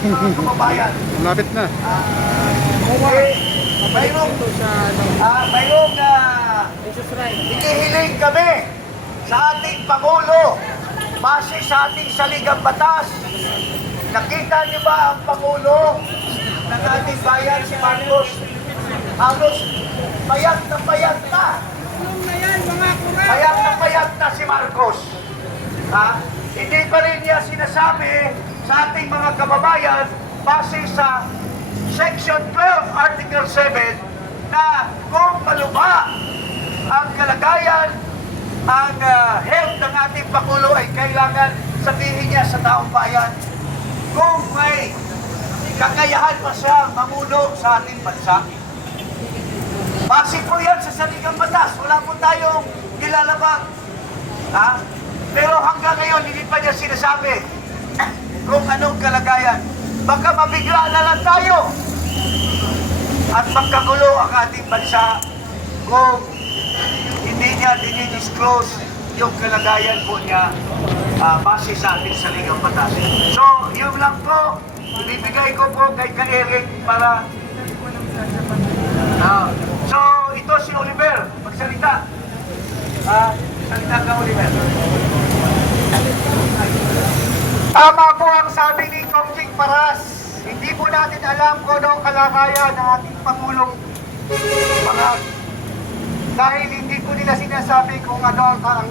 mga kababayan. Malapit na. Mayroong hinihiling kami sa ating Pangulo base sa ating saligang batas. Nakita niyo ba ang Pangulo ng ating bayan, si Marcos? Halos payat na payat na. Payat na payat na si Marcos. Hindi pa rin niya sinasabi sa ating mga kababayan base sa Section 12, Article 7 na kung malubha ang kalagayan, ang health ng ating Pangulo ay kailangan sabihin niya sa taong bayan kung may kakayahan pa siya mamuno sa ating bansa. Base po yan sa saligang batas. Wala po tayong nilalabag. Pero hanggang ngayon, hindi pa niya sinasabi kung anong kalagayan. Baka mabigla na lang tayo at magkagulo ang ating bansa kung hindi niya dinidisclose yung kalagayan po niya base sa ating saligang batas. So, yun lang po. Ibibigay ko po kay Ka-Eric para... so, ito si Oliver. Magsalita. Salita ka, Oliver. Tama po ang sabi ni Congjing Paras. Hindi po natin alam kung ano ang kalagayan ng ating Pangulong Parag. Dahil hindi po nila sinasabi kung ano ang